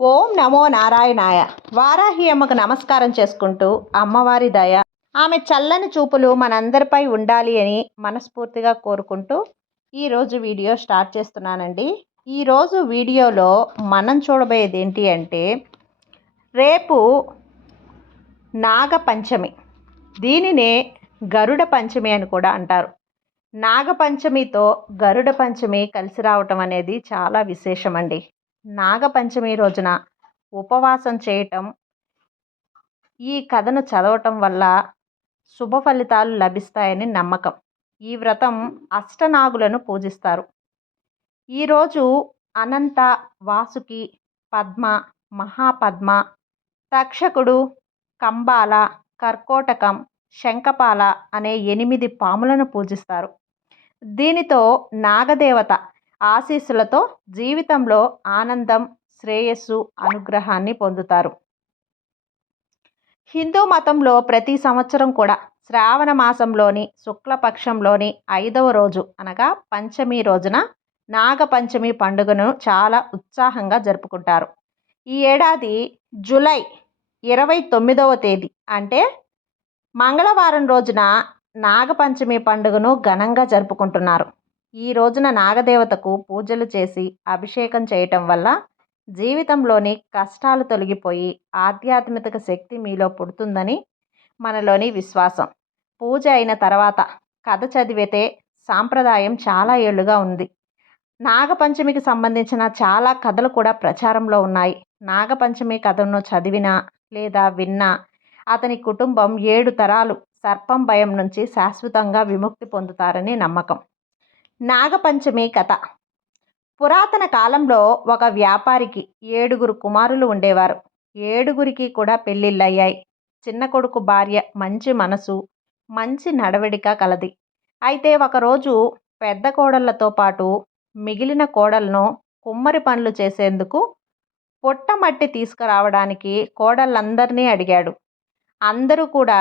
ఓం నమో నారాయణాయ. వారాహి అమ్మకు నమస్కారం చేసుకుంటూ అమ్మవారి దయ. ఆమె చల్లని చూపులు మనందరిపై ఉండాలి అని మనస్ఫూర్తిగా కోరుకుంటూ ఈరోజు వీడియో స్టార్ట్ చేస్తున్నానండి. ఈరోజు వీడియోలో మనం చూడబోయేది ఏంటి అంటే రేపు నాగపంచమి. దీనినే గరుడ పంచమి అని కూడా అంటారు. నాగపంచమితో గరుడ పంచమి కలిసి రావటం అనేది చాలా విశేషమండి. నాగపంచమి రోజున ఉపవాసం చేయటం ఈ కథను చదవటం వల్ల శుభ ఫలితాలు లభిస్తాయని నమ్మకం. ఈ వ్రతం అష్టనాగులను పూజిస్తారు. ఈరోజు అనంత వాసుకి పద్మ మహాపద్మ తక్షకుడు కంబాల కర్కోటకం శంఖపాల అనే ఎనిమిది పాములను పూజిస్తారు. దీనితో నాగదేవత ఆశీస్సులతో జీవితంలో ఆనందం శ్రేయస్సు అనుగ్రహాన్ని పొందుతారు. హిందూ మతంలో ప్రతి సంవత్సరం కూడా శ్రావణ మాసంలోని శుక్లపక్షంలోని ఐదవ రోజు అనగా పంచమి రోజున నాగపంచమి పండుగను చాలా ఉత్సాహంగా జరుపుకుంటారు. ఈ ఏడాది జూలై ఇరవై తొమ్మిదవ తేదీ అంటే మంగళవారం రోజున నాగపంచమి పండుగను ఘనంగా జరుపుకుంటున్నారు. ఈ రోజున నాగదేవతకు పూజలు చేసి అభిషేకం చేయటం వల్ల జీవితంలోని కష్టాలు తొలగిపోయి ఆధ్యాత్మిక శక్తి మీలో పుడుతుందని మనలోని విశ్వాసం. పూజ అయిన తర్వాత కథ చదివితే సాంప్రదాయం చాలా ఏళ్ళుగా ఉంది. నాగపంచమికి సంబంధించిన చాలా కథలు కూడా ప్రచారంలో ఉన్నాయి. నాగపంచమి కథను చదివినా లేదా విన్నా అతని కుటుంబం ఏడు తరాలు సర్పం భయం నుంచి శాశ్వతంగా విముక్తి పొందుతారని నమ్మకం. నాగపంచమి కథ. పురాతన కాలంలో ఒక వ్యాపారికి ఏడుగురు కుమారులు ఉండేవారు. ఏడుగురికి కూడా పెళ్ళిళ్ళయ్యాయి. చిన్న కొడుకు భార్య మంచి మనసు మంచి నడవడిక కలది. అయితే ఒకరోజు పెద్ద కోడళ్ళతో పాటు మిగిలిన కోడలను కుమ్మరి పనులు చేసేందుకు పొట్టమట్టి తీసుకురావడానికి కోడళ్ళందరినీ అడిగాడు. అందరూ కూడా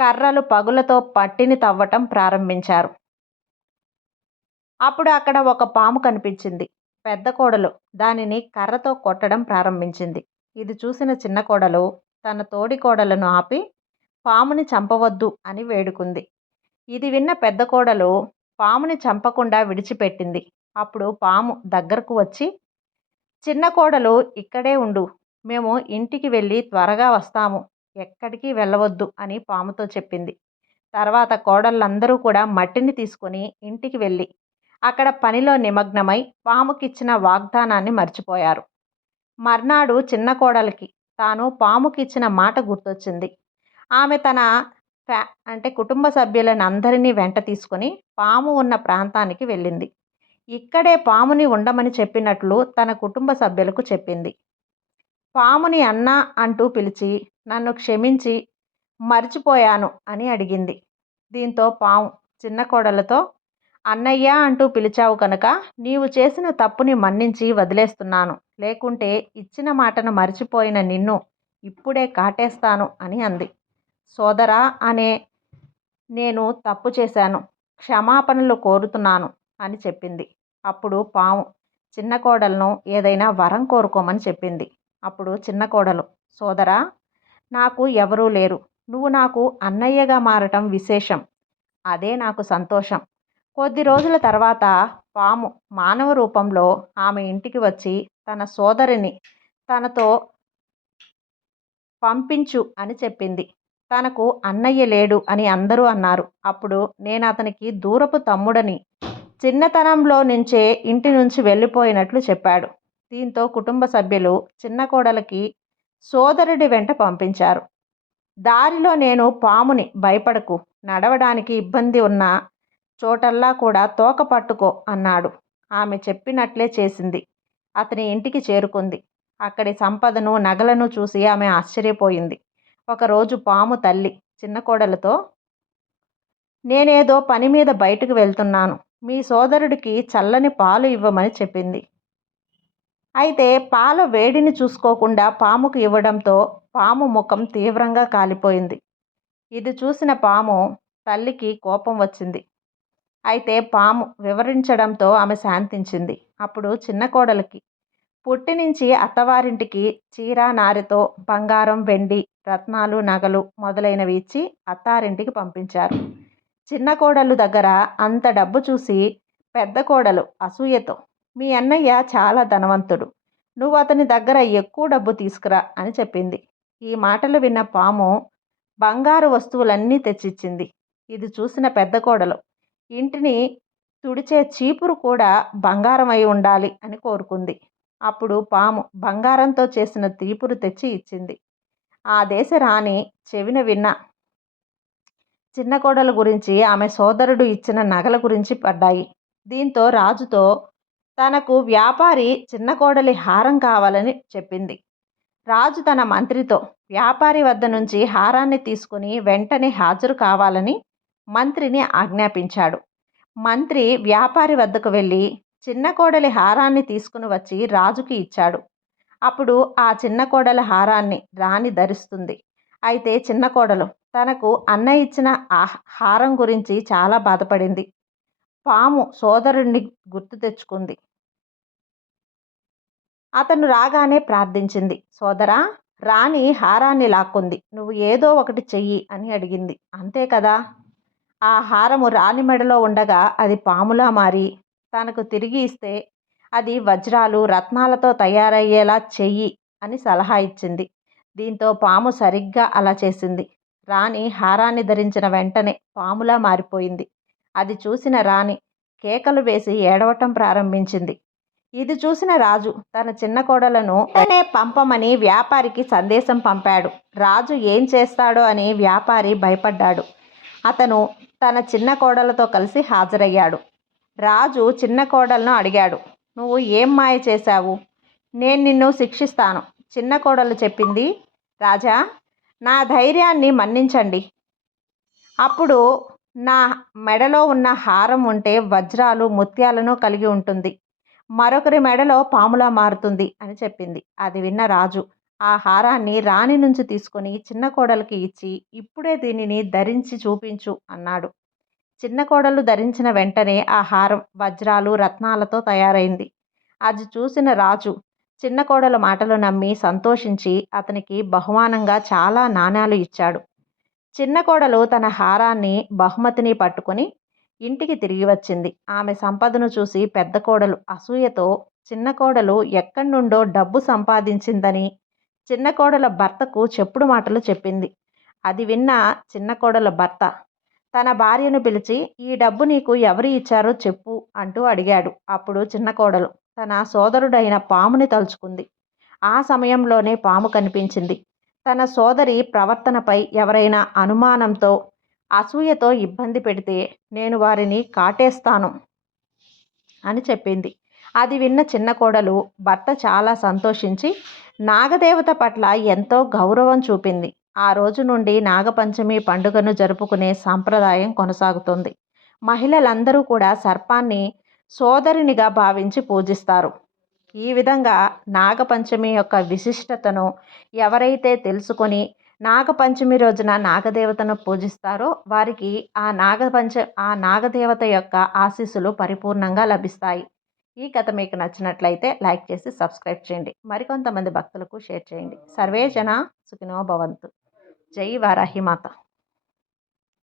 కర్రలు పగులతో పట్టిని తవ్వటం ప్రారంభించారు. అప్పుడు అక్కడ ఒక పాము కనిపించింది. పెద్ద కోడలు. దానిని కర్రతో కొట్టడం ప్రారంభించింది. ఇది చూసిన చిన్న కోడలు తన తోడి కోడలను ఆపి పాముని చంపవద్దు అని వేడుకుంది. ఇది విన్న పెద్ద కోడలు పాముని చంపకుండా విడిచిపెట్టింది. అప్పుడు పాము దగ్గరకు వచ్చి చిన్న కోడలు ఇక్కడే ఉండు. మేము ఇంటికి వెళ్ళి త్వరగా వస్తాము. ఎక్కడికి వెళ్ళవద్దు అని పాముతో చెప్పింది. తర్వాత కోడళ్ళందరూ కూడా మట్టిని తీసుకొని ఇంటికి వెళ్ళి అక్కడ పనిలో నిమగ్నమై పాముకిచ్చిన వాగ్దానాన్ని మర్చిపోయారు. మర్నాడు చిన్న కోడలికి తాను పాముకిచ్చిన మాట గుర్తొచ్చింది. ఆమె తన ఫ్యా అంటే కుటుంబ సభ్యులను అందరినీ వెంట తీసుకొని పాము ఉన్న ప్రాంతానికి వెళ్ళింది. ఇక్కడే పాముని ఉండమని చెప్పినట్లు తన కుటుంబ సభ్యులకు చెప్పింది. పాముని అన్న అంటూ పిలిచి నన్ను క్షమించి మర్చిపోయాను అని అడిగింది. దీంతో పాము చిన్న కోడలతో అన్నయ్య అంటూ పిలిచావు కనుక నీవు చేసిన తప్పుని మన్నించి వదిలేస్తున్నాను. లేకుంటే ఇచ్చిన మాటను మర్చిపోయిన నిన్ను ఇప్పుడే కాటేస్తాను అని అంది. సోదరా అనే నేను తప్పు చేశాను. క్షమాపణలు కోరుతున్నాను అని చెప్పింది. అప్పుడు పాము చిన్న కోడలను ఏదైనా వరం కోరుకోమని చెప్పింది. అప్పుడు చిన్న కోడలు సోదరా నాకు ఎవరూ లేరు. నువ్వు నాకు అన్నయ్యగా మారటం విశేషం. అదే నాకు సంతోషం. కొద్ది రోజుల తర్వాత పాము మానవ రూపంలో ఆమె ఇంటికి వచ్చి తన సోదరిని తనతో పంపించు అని చెప్పింది. తనకు అన్నయ్య లేడు అని అందరూ అన్నారు. అప్పుడు నేను అతనికి దూరపు తమ్ముడని చిన్నతనంలో నుంచే ఇంటి నుంచి వెళ్ళిపోయినట్లు చెప్పాడు. దీంతో కుటుంబ సభ్యులు చిన్న కోడలికి సోదరుడి వెంట పంపించారు. దారిలో నేను పాముని భయపడకు. నడవడానికి ఇబ్బంది ఉన్న చోటల్లా కూడా తోక పట్టుకో అన్నాడు. ఆమె చెప్పినట్లే చేసింది. అతని ఇంటికి చేరుకుంది. అక్కడి సంపదను నగలను చూసి ఆమె ఆశ్చర్యపోయింది. ఒకరోజు పాము తల్లి చిన్న కోడలతో నేనేదో పని మీద బయటకు వెళ్తున్నాను. మీ సోదరుడికి చల్లని పాలు ఇవ్వమని చెప్పింది. అయితే పాల వేడిని చూసుకోకుండా పాముకు ఇవ్వడంతో పాము ముఖం తీవ్రంగా కాలిపోయింది. ఇది చూసిన పాము తల్లికి కోపం వచ్చింది. అయితే పాము వివరించడంతో ఆమె శాంతించింది. అప్పుడు చిన్న కోడలికి పుట్టి నుంచి అత్తవారింటికి చీర నారితో బంగారం వెండి రత్నాలు నగలు మొదలైనవి ఇచ్చి అత్తారింటికి పంపించారు. చిన్న కోడలు దగ్గర అంత డబ్బు చూసి పెద్ద కోడలు అసూయతో మీ అన్నయ్య చాలా ధనవంతుడు. నువ్వు అతని దగ్గర ఎక్కువ డబ్బు తీసుకురా అని చెప్పింది. ఈ మాటలు విన్న పాము బంగారు వస్తువులన్నీ తెచ్చిచ్చింది. ఇది చూసిన పెద్ద కోడలు ఇంటిని తుడిచే చీపురు కూడా బంగారం అయి ఉండాలి అని కోరుకుంది. అప్పుడు పాము బంగారంతో చేసిన తీపురు తెచ్చి ఇచ్చింది. ఆ దేశ రాణి చెవిన విన్న చిన్న కోడల గురించి ఆమె సోదరుడు ఇచ్చిన నగల గురించి పడ్డాయి. దీంతో రాజుతో తనకు వ్యాపారి చిన్న కోడలి హారం కావాలని చెప్పింది. రాజు తన మంత్రితో వ్యాపారి వద్ద నుంచి హారాన్ని తీసుకుని వెంటనే హాజరు కావాలని మంత్రిని ఆజ్ఞాపించాడు. మంత్రి వ్యాపారి వద్దకు వెళ్ళి చిన్న కోడలి హారాన్ని తీసుకుని వచ్చి రాజుకి ఇచ్చాడు. అప్పుడు ఆ చిన్న కోడల హారాన్ని రాణి ధరిస్తుంది. అయితే చిన్న కోడలు తనకు అన్న ఇచ్చిన ఆ హారం గురించి చాలా బాధపడింది. పాము సోదరుణ్ణి గుర్తు తెచ్చుకుంది. అతను రాగానే ప్రార్థించింది. సోదరా రాణి హారాన్ని లాక్కుంది. నువ్వు ఏదో ఒకటి చెయ్యి అని అడిగింది. అంతే కదా? ఆ హారము రాణి మెడలో ఉండగా అది పాములా మారి తనకు తిరిగి ఇస్తే అది వజ్రాలు రత్నాలతో తయారయ్యేలా చెయ్యి అని సలహా ఇచ్చింది. దీంతో పాము సరిగ్గా అలా చేసింది. రాణి హారాన్ని ధరించిన వెంటనే పాములా మారిపోయింది. అది చూసిన రాణి కేకలు వేసి ఏడవటం ప్రారంభించింది. ఇది చూసిన రాజు తన చిన్న కోడలను వెంటనే పంపమని వ్యాపారికి సందేశం పంపాడు. రాజు ఏం చేస్తాడో అని వ్యాపారి భయపడ్డాడు. అతను తన చిన్న కోడలతో కలిసి హాజరయ్యాడు. రాజు చిన్న కోడలను అడిగాడు. నువ్వు ఏం మాయ చేశావు? నేను నిన్ను శిక్షిస్తాను. చిన్న కోడలు చెప్పింది రాజా నా ధైర్యాన్ని మన్నించండి. అప్పుడు నా మెడలో ఉన్న హారం ఉంటే వజ్రాలు ముత్యాలను కలిగి ఉంటుంది. మరొకరి మెడలో పాములా మారుతుంది అని చెప్పింది. అది విన్న రాజు. ఆ హారాన్ని రాణి నుంచి తీసుకొని చిన్న కోడలికి ఇచ్చి ఇప్పుడే దీనిని ధరించి చూపించు అన్నాడు. చిన్న కోడలు ధరించిన వెంటనే ఆ హారం వజ్రాలు రత్నాలతో తయారైంది. అది చూసిన రాజు చిన్న కోడల మాటలు నమ్మి సంతోషించి అతనికి బహుమానంగా చాలా నాణ్యాలు ఇచ్చాడు. చిన్న కోడలు తన హారాన్ని బహుమతిని పట్టుకొని ఇంటికి తిరిగి వచ్చింది. ఆమె సంపదను చూసి పెద్ద కోడలు అసూయతో చిన్న కోడలు ఎక్కడి నుండో డబ్బు సంపాదించిందని చిన్న కోడల భర్తకు చెప్పుడు మాటలు చెప్పింది. అది విన్న చిన్న కోడల భర్త తన భార్యను పిలిచి ఈ డబ్బు నీకు ఎవరు ఇచ్చారో చెప్పు అంటూ అడిగాడు. అప్పుడు చిన్న కోడలు తన సోదరుడైన పాముని తలుచుకుంది. ఆ సమయంలోనే పాము కనిపించింది. తన సోదరి ప్రవర్తనపై ఎవరైనా అనుమానంతో అసూయతో ఇబ్బంది పెడితే నేను వారిని కాటేస్తాను అని చెప్పింది. అది విన్న చిన్న కోడలు భర్త చాలా సంతోషించి నాగదేవత పట్ల ఎంతో గౌరవం చూపింది. ఆ రోజు నుండి నాగపంచమి పండుగను జరుపుకునే సాంప్రదాయం కొనసాగుతుంది. మహిళలందరూ కూడా సర్పాన్ని సోదరునిగా భావించి పూజిస్తారు. ఈ విధంగా నాగపంచమి యొక్క విశిష్టతను ఎవరైతే తెలుసుకొని నాగపంచమి రోజున నాగదేవతను పూజిస్తారో వారికి ఆ నాగపంచ ఆ నాగదేవత యొక్క ఆశీస్సులు పరిపూర్ణంగా లభిస్తాయి. ఈ కథ మీకు నచ్చినట్లయితే లైక్ చేసి సబ్స్క్రైబ్ చేయండి. మరికొంతమంది భక్తులకు షేర్ చేయండి. సర్వే జన సుఖినో భవంతు. జై వారాహి మాత.